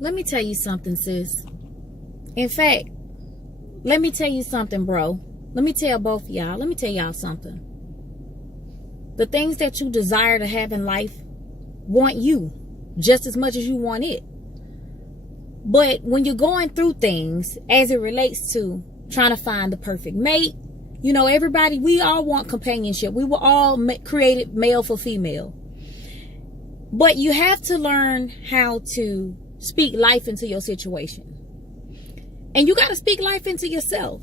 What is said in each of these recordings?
Let me tell you something, sis. In fact, let me tell you something, bro. Let me tell both of y'all. Let me tell y'all something. The things that you desire to have in life want you just as much as you want it. But when you're going through things as it relates to trying to find the perfect mate, you know, everybody, we all want companionship. We were all created male for female. But you have to learn how to speak life into your situation. And you got to speak life into yourself.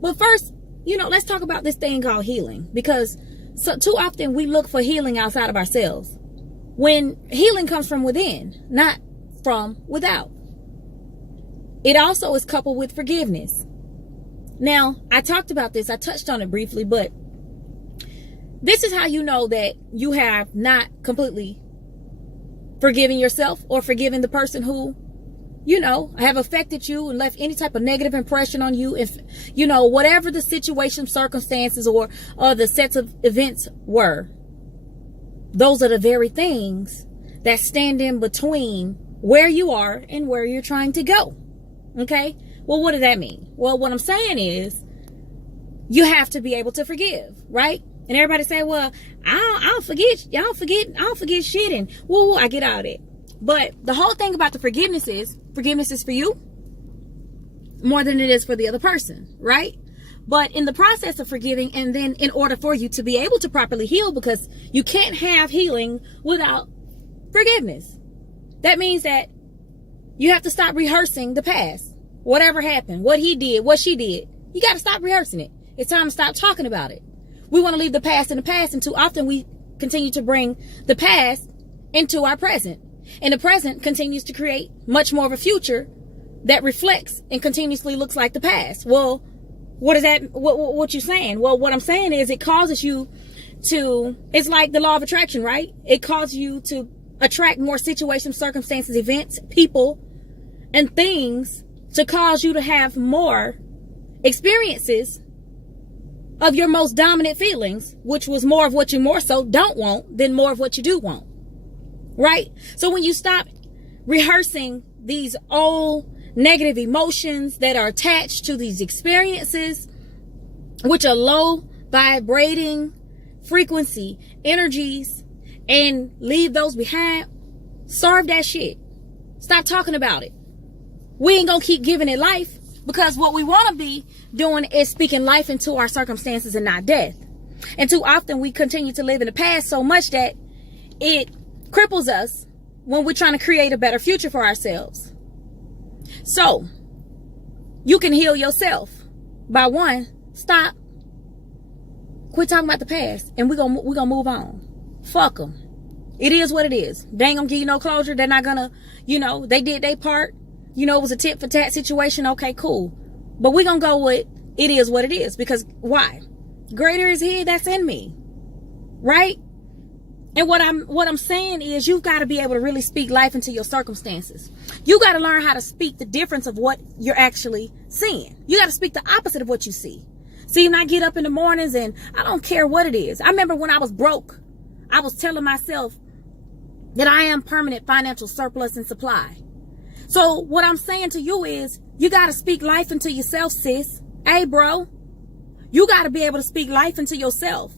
But first, you know, let's talk about this thing called healing. Because too often we look for healing outside of ourselves, when healing comes from within, not from without. It also is coupled with forgiveness. Now, I talked about this. I touched on it briefly, but this is how you know that you have not completely forgiving yourself or forgiving the person who, you know, have affected you and left any type of negative impression on you. If, you know, whatever the situation, circumstances, or the sets of events were, those are the very things that stand in between where you are and where you're trying to go. Okay? Well, what does that mean? Well, what I'm saying is you have to be able to forgive, right? And everybody say, well, I don't forget shit. And woo, I get out of it. But the whole thing about the forgiveness is for you more than it is for the other person, right? But in the process of forgiving, and then in order for you to be able to properly heal, because you can't have healing without forgiveness. That means that you have to stop rehearsing the past. Whatever happened, what he did, what she did, you got to stop rehearsing it. It's time to stop talking about it. We want to leave the past in the past, and too often we continue to bring the past into our present. And the present continues to create much more of a future that reflects and continuously looks like the past. Well, what is that? What you saying? Well, what I'm saying is it causes you to, it's like the law of attraction, right? It causes you to attract more situations, circumstances, events, people, and things to cause you to have more experiences of your most dominant feelings, which was more of what you more so don't want than more of what you do want. Right? So when you stop rehearsing these old negative emotions that are attached to these experiences, which are low vibrating frequency energies, and leave those behind, serve that shit. Stop talking about it. We ain't gonna keep giving it life, because what we want to be doing is speaking life into our circumstances and not death. And too often we continue to live in the past so much that it cripples us when we're trying to create a better future for ourselves. So you can heal yourself by, one, stop, quit talking about the past, and we're gonna move on. Fuck them. It is what it is. They ain't gonna give you no closure. They're not gonna, you know, they did their part. You know, it was a tit for tat situation. Okay, cool. But we're gonna go with it is what it is, because why? Greater is he that's in me. Right? And what I'm saying is you've got to be able to really speak life into your circumstances. You got to learn how to speak the difference of what you're actually seeing. You got to speak the opposite of what you see. See, when I get up in the mornings and I don't care what it is. I remember when I was broke, I was telling myself that I am permanent financial surplus and supply. So what I'm saying to you is you got to speak life into yourself, sis. Hey, bro, you got to be able to speak life into yourself.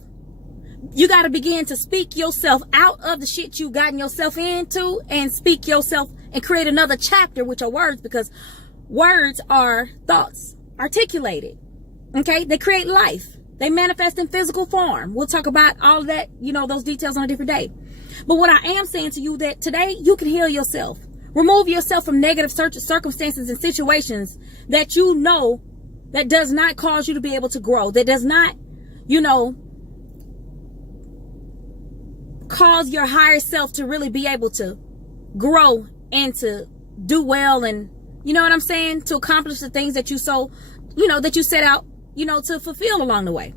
You got to begin to speak yourself out of the shit you've gotten yourself into, and speak yourself and create another chapter with your words, because words are thoughts articulated. Okay. They create life. They manifest in physical form. We'll talk about all of that, you know, those details on a different day. But what I am saying to you, that today you can heal yourself. Remove yourself from negative circumstances and situations that you know that does not cause you to be able to grow, that does not, you know, cause your higher self to really be able to grow and to do well, and you know what I'm saying, to accomplish the things that you so, you know, that you set out, you know, to fulfill along the way.